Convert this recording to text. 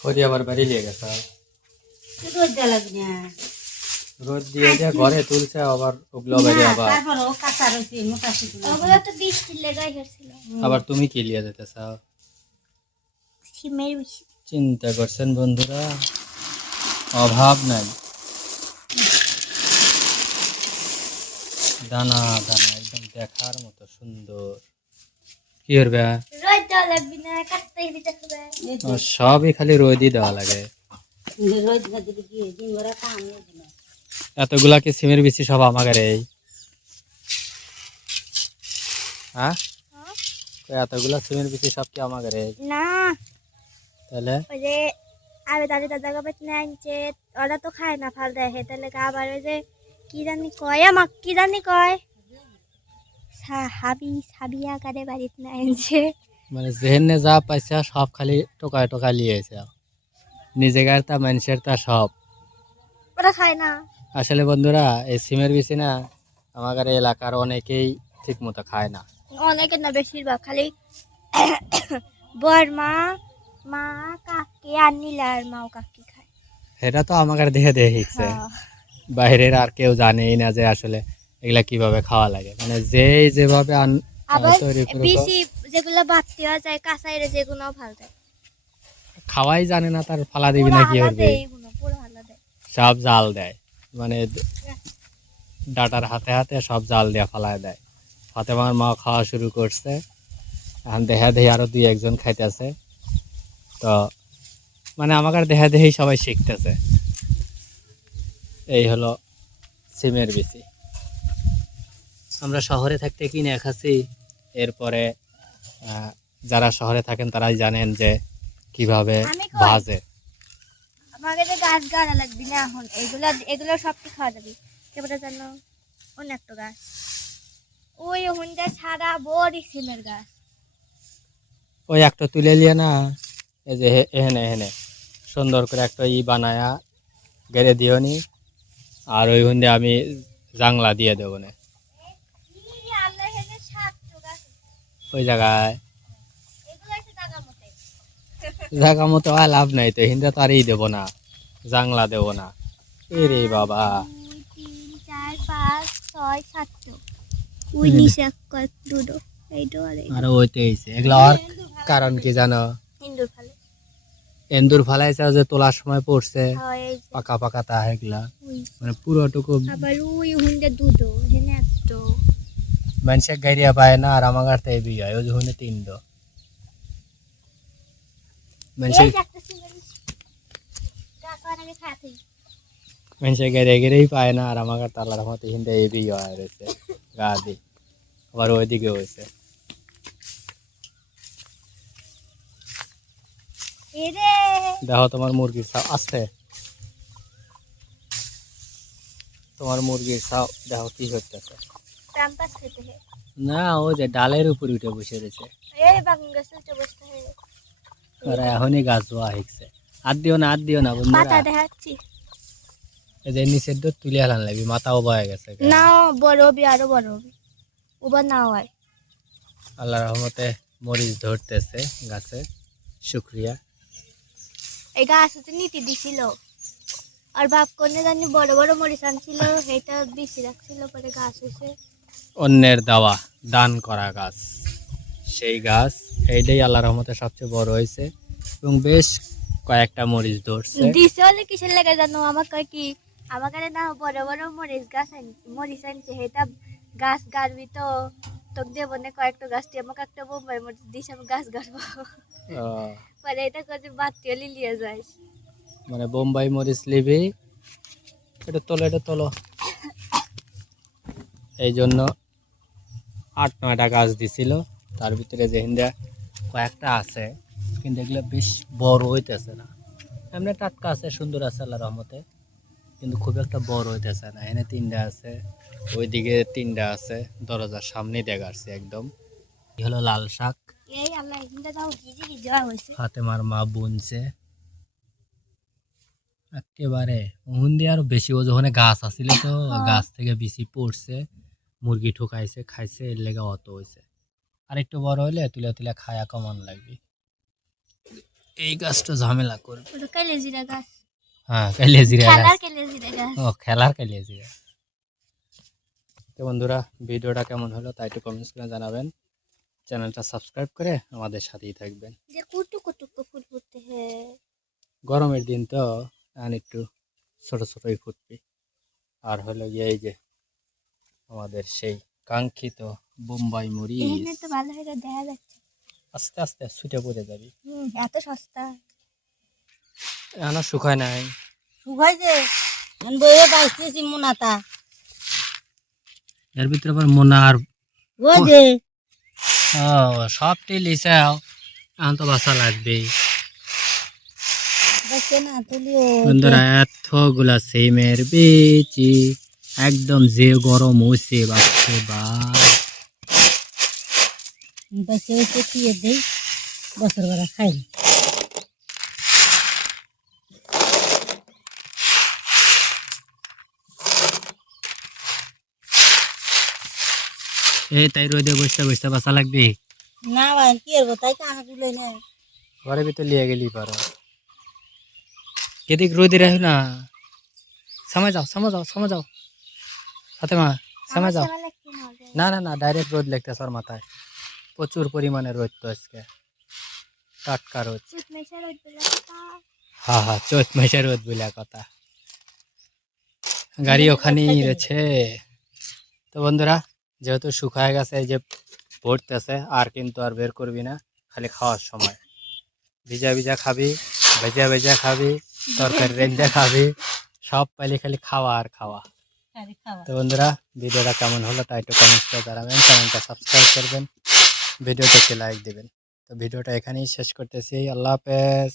খড়ি আবার বাড়ি নিয়ে গেছে। রোদ দেওয়া লাগবে না। রোদ দিয়ে দিয়ে ঘরে তুলছে আবার ওগুলো বাড়ি আবার। তারপরও কাঁচা রয়েছে মোটা শুকনো। ওগুলো তো বৃষ্টির লেগাই হয়েছিল। আবার তুমি কি লিয়ে যেতেছ? সিমের বেশি। চিন্তা করছেন বন্ধুরা, অভাব নাই। দানা দানা একদম দেখার মতো সুন্দর। কি করবে? রোদ দেওয়া লাগবে না, কাটতেই দিতে হবে। সবই খালি রোদই দেওয়া লাগে। রোদ না দিলে কি দিন ভরা কাম নেই না। এতগুলা কি সিমের বিচি সব আমাদের এই? হ্যাঁ, এতগুলা সিমের বিচি সব কি আমাদের এই? না, তাহলে ওই যে আবে দাদি দাদা বেতন আনছে, ওরা তো খায় না, ফাল দেয়। তাহলে আবার ওই যে কি জানি কয়, আমাকে কি জানি কয়, সাবিয়া কারে বাড়িতে না আনছে। মানে যেহেনে যা পাইছে সব খালি টোকায় টোকা লিয়েছে, নিজে গায়ের তা মানুষের তা সব। ওরা খায় না। আসলে বন্ধুরা, এই সিমের বিচি না আমাদের এলাকার অনেকেই ঠিক মতো খায় না। অনেকে না, বেশিরভাগ খালি বর্মা মা কাকি আর নীলার মাও কাকি খায়। এটা তো আমাদের দেহে দেহে শিখছে, বাইরের আর কেউ জানেই না যে আসলে এগুলা কিভাবে খাওয়া লাগে। মানে যেভাবে আবার তৈরি করে বেশি যেগুলো বাড়তি হয়ে যায় কাঁচাইরে, যেগুলো ভাল দেয় খাওয়াই জানে না, তার ফালা দিবি পুরো না কি আলাদা, করবে? এইগুলো পুরো আলাদা। সব জাল দেয়, মানে ডাটার হাতে হাতে সব জাল দিয়ে ফালায় দেয়। ফাতেমার মা খাওয়া শুরু করছে, এখন দেখা দেখি আরো দুই একজন খাইতেছে। তো মানে আমাদের দেখা দেখি সবাই শিখতেছে। এই হলো সিমের বিচি। আমরা শহরে থাকতে কিনে খাচ্ছি, এরপরে যারা শহরে থাকেন তারাই জানেন যে কিভাবে ভাজে। আমাকে যে গাছ গাড়া লাগবে না এখন, এগুলো এগুলো সব কি খাওয়া যাবে? এবারে জানো অনেক তো গাছ, ওই হুন্ডা সারা বড়ি সিমের গাছ। ওই একটা তুলে নিয়ে না, এই যে এহেনে এহেনে সুন্দর করে একটা বানায়া গেড়ে দিও নি, আর ওই হুন্ডে আমি জাংলা দিয়ে দেবো না ওই জায়গায়। জায়গা মতো আর লাভ নাই তো, হিন্দা তো আর দেবো না, জাংলা দেবো না। এরে বাবা, 2 3 4 5 6 7 ওই নিচে কয়েক দুটো, এইটো আর ওইতে এগুলা আর কারণ কি জানো? ইন্দুর ফেলে। এন্দুর ফালাইছে যে তোলার সময় পড়ছে এই যে পাকা পাকা তা এগুলা, ওই, মানে পুরোটুকু আবার ওই হুন্ডা দুটো, হেনে একটা। মানুষের গাড়িয়া পায় না, আর আমার গাড়তে এই বিয়ে হয় ওই যখন তিনটো মানুষের এই যে একটা সিমের গাছ আগে খাতে। মানুষের গাড়িয়া গেড়েই পায় না, আর আমার গাড়তে আল্লাহর রহমতে হিন্দে এই বিয়ে হয় রয়েছে গা দি। আবার ওইদিকে হয়েছে। এরে দেখো তোমার মুরগির ছাও আসতে, তোমার মুরগির ছাও দেখো কি করতেছে। টাম্পাস খেতে হে। না, ও যে ডালের উপর উঠে বসে রয়েছে, এই বাগুন গাছে উঠে বসতে হে। ওরা এখনই গাছ ধোয়া শিখছে। আর দিও না, আর দিও না মাথা বন্ধুরা, দেখাচ্ছি এই যে নিচের দুধ তুলে হালান লাগবে, মাথাও বয়ে গেছে। না, বড় হবে আরো বড় হবে, ওবার না হয়। আল্লাহর রহমতে মরিচ ধরতেছে গাছে, শুক্রিয়া। এই গাছ হচ্ছে নীতি দিছিল, আর বাপ কন্যা জানি বড় বড় মরিচ আনছিল, সেটা বেশি রাখছিল, পরে গাছ হয়েছে। অন্যের দেওয়া দান করা গাছ, সেই গাছ এইটাই আল্লাহর রহমতে সবচেয়ে বড় হয়েছে এবং বেশ কয়েকটা মরিচ ধরছে। দিছে হলে কিসের লেগে জানো? আমার কয় কি, আমার কাছে না বড় বড় মরিচ আনছে, সেটা গাছ গাড়বি তো, তোকে দেবো না কয়েকটা গাছ, তুই আমাকে একটা বোম্বাই মরিচ দিস, আমি গাছ গাড়বো। পরে এটা কাজে বাতিও লিয়ে যাস। মানে বোম্বাই মরিচ লিবি, এটা তোলো এটা তোলো। এই জন্য 8-9টা গাছ দিছিল, তার ভিতরে যে হিন্দা কয়েকটা আছে, কিন্তু এগুলো বেশ বড় হইতেছে না। এমনি টাটকা আছে, সুন্দর আছে আল্লাহর রহমতে, কিন্তু খুব একটা বড় হইতেছে না। এখানে 3টা আছে, ওইদিকে 3টা আছে, দরজার সামনে দেখাচ্ছে একদম। এই হলো লাল শাক, এই আল্লাহ এখানটা তাও ভিজে ভিজে হয়েছে। ফাতেমার মা বুনছে একেবারে। ওখান দিয়ে আরো বেশি, ও যখন গাছ আসছিল তো গাছ থেকে বেশি পড়ছে, মুরগি ঠুকাইছে খাইছে, এর লেগে অত হয়েছে। আর একটু বড় হলে তুলে তুলে খায়া কমান লাগবে। এই গাছটা ঝামেলা করবে। ওটা কালিজিরা গাছ, হ্যাঁ কালিজিরা খেলার গাছ। কালিজিরা গাছ। ও খেলার কালিজিরা। তো বন্ধুরা ভিডিওটা কেমন হলো তা একটু কমেন্টস করে জানাবেন। চ্যানেলটা সাবস্ক্রাইব করে আমাদের সাথেই থাকবেন। যে কুটু কুটু ফুল ফুটতে হ্যাঁ। গরমের দিন তো আর একটু ছোট ছোটই ফুটবে। আর হলো গিয়ে এই যে আমাদের সেই কাঙ্ক্ষিত বোম্বাই এখানে মরিচ তো ভালো হয়ে দেখা যাচ্ছে। আস্তে আস্তে ছুটে পড়ে যাবি। এত সস্তা। এখনো শুকায় নাই। শুকাইছে আমি বইয়ে বাইতেছি মোনাতা এর ভিতরে আবার মোনা আর ওই যে সবটি লিসাও এখন তো বাসা লাগবেই। বাইতে না তুলি বন্ধুরা এতগুলা সিমের বিচি একদম যে গরম হয়েছে বাপরে বাপ। বাইতে বাইতে খেয়ে দেই বছর বেড়া খাই এই তাই রোদে বসতে বসতে বাসা লাগবে। না ভাই কি করবো তাই কাহা তুলে না ঘরের ভিতরে লিয়ে গেলি পারো। কেদিক রোদে রাখ না। সময় যাও সময় যাও সময় যাও ফাতেমা সময় যাও। না না না ডাইরেক্ট রোদ লাগতেছে ওর মাথায়। প্রচুর পরিমাণে রোদ তো আজকে টাটকা রোদ। হ্যাঁ হ্যাঁ চৈত মাসের রোদ বলে কথা। গাড়ি ওখানেই রয়েছে। তো বন্ধুরা যেহেতু শুকায় গেছে এই যে পড়তেছে আর কিন্তু আর বের করবি না, খালি খাওয়ার সময় ভিজা ভিজা খাবি, ভেজা ভেজা খাবি, তরকারি রেঞ্জা খাবি, সব পাইলে খালি খাওয়া আর খাওয়া। তো বন্ধুরা ভিডিওটা কেমন হলো তা একটু কমেন্টস করে জানাবেন, চ্যানেলটা সাবস্ক্রাইব করবেন, ভিডিওটাকে লাইক দিবেন। তো ভিডিওটা এখানেই শেষ করতেছি। আল্লাহ হাফেজ।